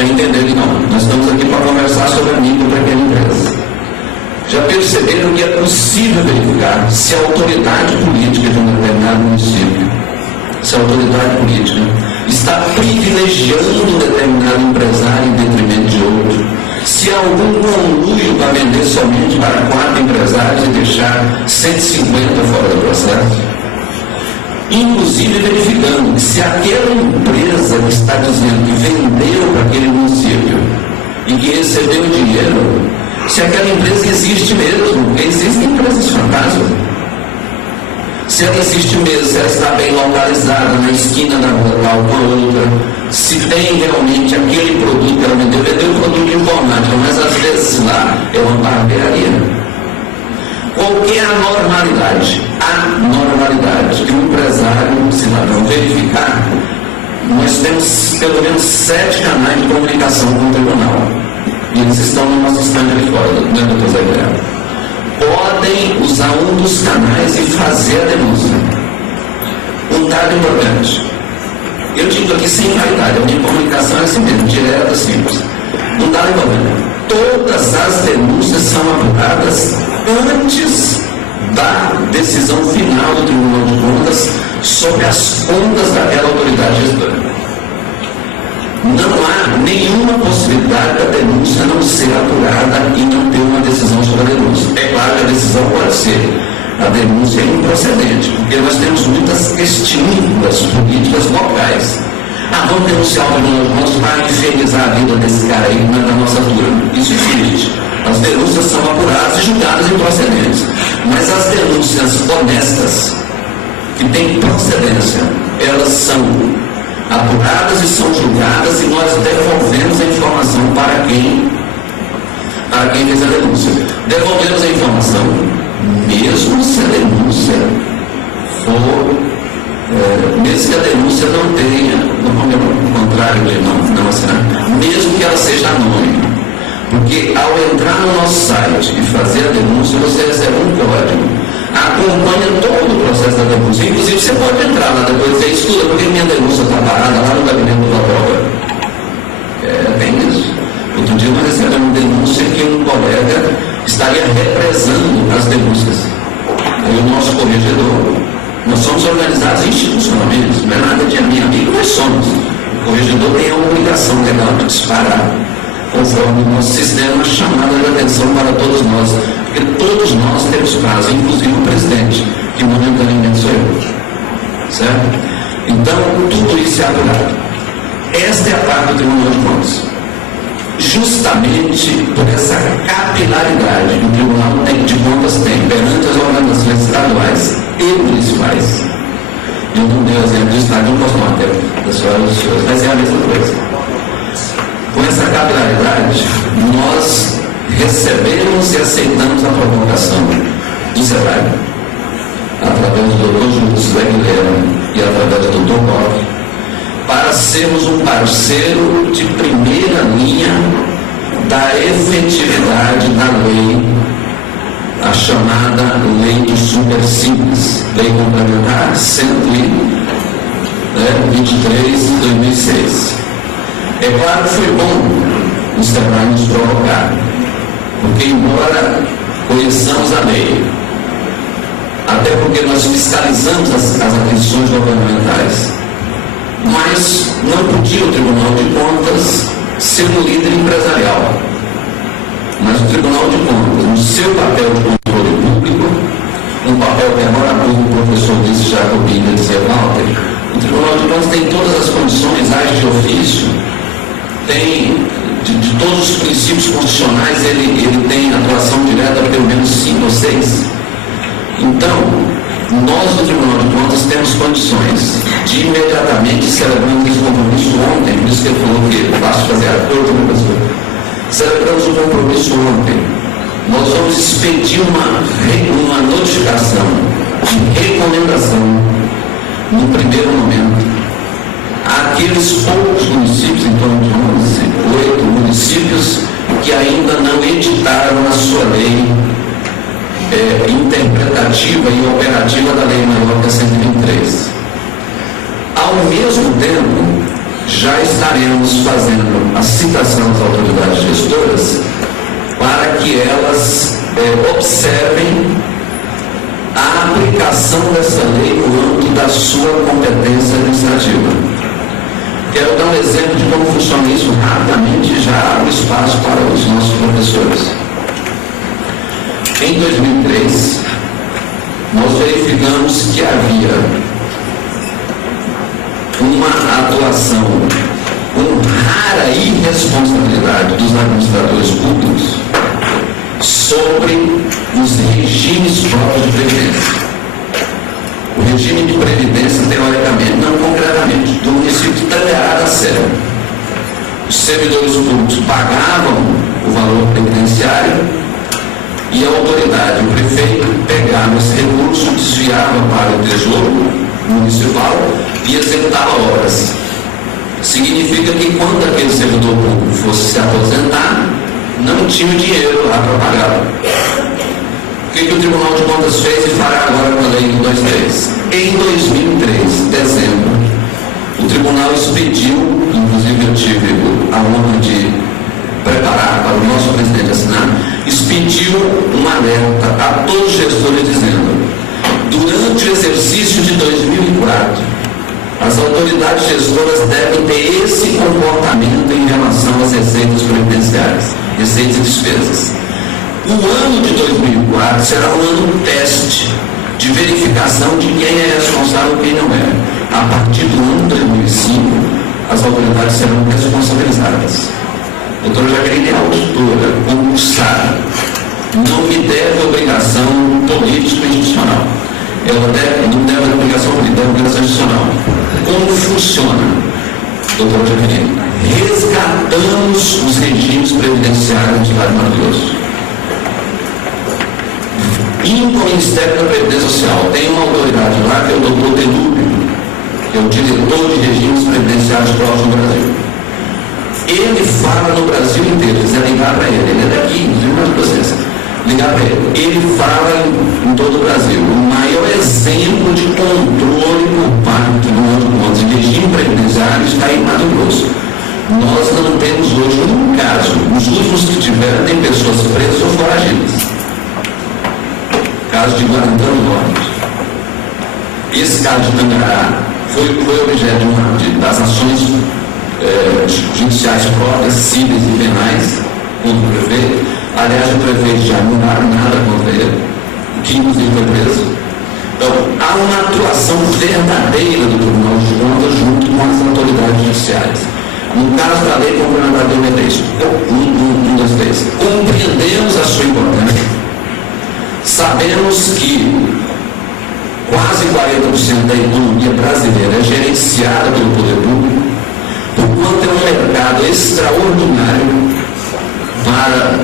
já entendeu que não. Nós estamos aqui para conversar sobre a micro e pequena empresa. Já perceberam que é possível verificar se a autoridade política de um determinado município, se a autoridade política está privilegiando um determinado empresário em detrimento de outro, se há algum conluio para vender somente para 4 empresários e deixar 150 fora do processo. Inclusive verificando que se aquela empresa que está dizendo que vendeu para aquele município e que recebeu dinheiro, se aquela empresa existe mesmo, porque existem empresas fantasmas. Se ela existe mesmo, se ela está bem localizada na esquina da rua tal com a outra, se tem realmente aquele produto que ela vendeu produto informático, mas às vezes lá é uma barbearia. Qualquer anormalidade que o empresário, o cidadão verificar, nós temos pelo menos 7 canais de comunicação com o tribunal. E eles estão no nosso estande ali fora, né, doutor Zé Guilherme? Podem usar um dos canais e fazer a denúncia. Um dado importante. Eu digo aqui sem vaidade, a minha comunicação é assim mesmo, direta, simples. Um dado importante. Todas as denúncias são apuradas antes da decisão final do Tribunal de Contas sobre as contas daquela autoridade gestora. Não há nenhuma possibilidade da denúncia não ser apurada e não ter uma decisão sobre a denúncia. É claro que a decisão pode ser a denúncia improcedente, porque nós temos muitas estímulas políticas locais. Vamos denunciar o Tribunal de Contas para infernizar a vida desse cara aí, não é da nossa turma. Isso existe. As denúncias são apuradas e julgadas improcedentes. Mas as denúncias honestas, que têm procedência, elas são apuradas e são julgadas e nós devolvemos a informação para quem fez a denúncia. Devolvemos a informação, mesmo se a denúncia for, mesmo que a denúncia não tenha, no contrário, não assinar, mesmo que ela seja anônima. Porque ao entrar no nosso site e fazer a denúncia, você recebe um código, acompanha todo o processo da denúncia. Inclusive, você pode entrar lá depois e dizer, estuda, porque minha denúncia está parada lá no gabinete do autor. Bem isso. Outro dia nós recebemos uma denúncia que um colega estaria represando as denúncias. Aí o nosso corregedor, nós somos organizados institucionalmente, não é nada de amigo, nós somos. O corregedor tem a obrigação legal de disparar, conforme o nosso sistema, chamada de atenção para todos nós, porque todos nós temos prazo, inclusive o presidente, que momentaneamente sou eu. Certo? Então, tudo isso é apurado. Esta é a parte do Tribunal de Contas. Justamente por essa capilaridade que o Tribunal de Contas tem perante as organizações estaduais e municipais. Eu não dei o exemplo do Estado, não posso tomar tempo das senhoras e dos senhores, mas é a mesma coisa. Com essa capilaridade, nós recebemos e aceitamos a provocação do SEBRAE, através do Dr. José Guilherme e através do Dr. Bock, para sermos um parceiro de primeira linha da efetividade da lei, a chamada Lei do Super Simples, Lei Complementar 123 de 2006. É claro que foi bom o SEBRAE nos provocar, porque embora conheçamos a lei, até porque nós fiscalizamos as aquisições governamentais, mas não podia o Tribunal de Contas ser um líder empresarial. Mas o Tribunal de Contas, no seu papel de controle público, um papel que agora o professor disse Jacobina dizia Walter, o Tribunal de Contas tem todas as condições, age de ofício, tem de todos os princípios constitucionais, ele tem atuação direta pelo menos 5 ou 6. Então, nós do Tribunal de Contas temos condições de imediatamente celebramos esse compromisso ontem, por isso que ele falou que é fácil fazer acordo, né, professor? Celebramos o compromisso ontem. Nós vamos expedir uma notificação de recomendação no primeiro momento àqueles poucos municípios, em torno de 8 municípios, que ainda não editaram a sua lei interpretativa e operativa da Lei Maior que a 123. Ao mesmo tempo, já estaremos fazendo a citação às autoridades gestoras para que elas observem a aplicação dessa lei no âmbito da sua competência administrativa. Quero dar um exemplo de como funciona isso rapidamente e já abro espaço para os nossos professores. Em 2003, nós verificamos que havia uma atuação com rara irresponsabilidade dos administradores públicos sobre os regimes próprios de previdência. O regime de previdência, teoricamente, não concretamente, do município trabalhava a sério. Os servidores públicos pagavam o valor previdenciário e a autoridade, o prefeito, pegava esse recurso, desviava para o tesouro municipal e executava obras. Significa que quando aquele servidor público fosse se aposentar, não tinha dinheiro lá para pagar. O que o Tribunal de Contas fez e fará agora com a Lei 123? Em 2003, dezembro, o Tribunal expediu, inclusive eu tive a honra de preparar para o nosso presidente assinar, expediu um alerta a todos os gestores dizendo: durante o exercício de 2004, as autoridades gestoras devem ter esse comportamento em relação às receitas previdenciárias, receitas e despesas. O ano de 2004 será um ano teste de verificação de quem é responsável e quem não é. A partir do ano 2005, as autoridades serão responsabilizadas. A doutora Jaqueline é auditora, concursada, não me deve obrigação política e institucional. Ela não deve obrigação política, deve obrigação institucional. Como funciona, doutora Jaqueline? Resgatamos os regimes previdenciários do Estado de Mato Grosso. Indo ao Ministério da Previdência Social, tem uma autoridade lá que é o doutor Delúbio, que é o diretor de regimes previdenciários próprios no Brasil. Ele fala no Brasil inteiro, se quiser ligar para ele é daqui, inclusive mais presença. Ligar para ele. Ele fala em todo o Brasil. O maior exemplo de controle por parte do Tribunal de Contas de regime previdenciário está em Mato Grosso. Nós não temos hoje um caso. Os últimos que tiveram tem pessoas presas ou foragidas. Caso de Guarantã do Norte. Esse caso de Tangará foi objeto das ações judiciais próprias, cíveis e penais contra o prefeito. Aliás, o prefeito já não dá nada contra ele, que inclusive foi preso. Então, há uma atuação verdadeira do Tribunal de Contas junto com as autoridades judiciais. No caso da lei complementar de 93, compreendemos a sua importância. Sabemos que quase 40% da economia brasileira é gerenciada pelo poder público, porquanto é um mercado extraordinário para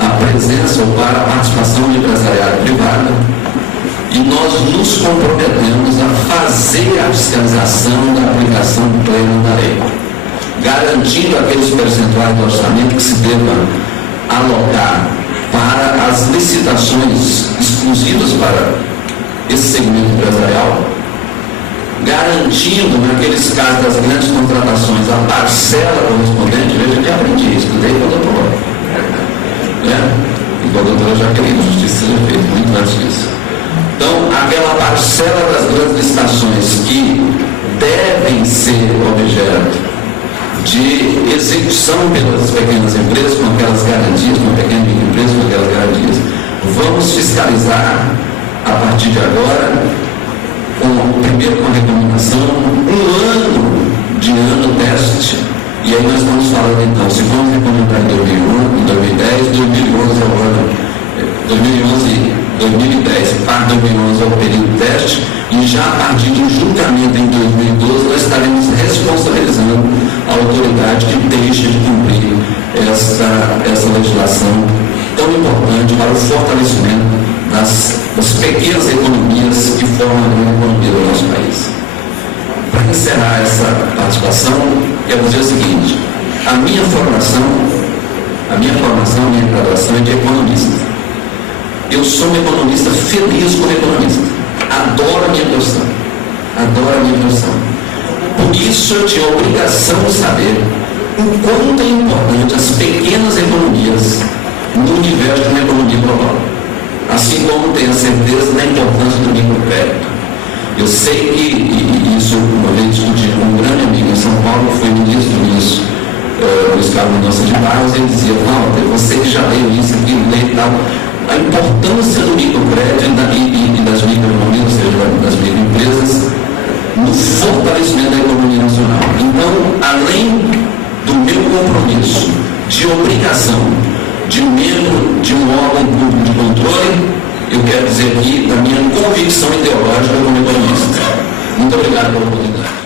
a presença ou para a participação do empresariado privado, e nós nos comprometemos a fazer a fiscalização da aplicação plena da lei, garantindo aqueles percentuais do orçamento que se deva alocar para as licitações exclusivas para esse segmento empresarial, garantindo, naqueles casos das grandes contratações, a parcela correspondente. Veja que aprendi isso, estudei com a doutora. E com a doutora Jaqueline, a justiça seja feita muito antes disso. Então, aquela parcela das grandes licitações que devem ser objeto de execução pelas pequenas empresas, com aquelas garantias, uma pequena empresa com aquelas garantias, vamos fiscalizar a partir de agora, primeiro com a recomendação, um ano de ano teste, e aí nós estamos falando então, se vamos recomendar em 2001, em 2010, 2011 é o ano, 2010 para 2011 é o período teste, e já a partir de um julgamento em 2012 nós estaremos responsabilizando a autoridade que deixa de cumprir essa legislação tão importante para o fortalecimento das pequenas economias que formam a economia do nosso país. Para encerrar essa participação, quero dizer o seguinte: a minha formação, a minha graduação é de economista. Eu sou um economista feliz como economista. Adoro a minha profissão. Por isso eu tinha a obrigação de saber o quanto é importante as pequenas economias no universo de uma economia global. Assim como tenho a certeza da importância do microcrédito. Eu sei que, e isso uma vez discuti com um grande amigo em São Paulo, que foi ministro nisso, Luiz Carlos Mendonça de Barros, ele dizia: Walter, você que já leu isso aqui, lê e tal, a importância do microcrédito e das microeconomias, ou seja, das microempresas, no fortalecimento da economia nacional. Então, além do meu compromisso de obrigação de um membro de um órgão público de controle, eu quero dizer aqui da minha convicção ideológica como economista. Muito obrigado pela oportunidade.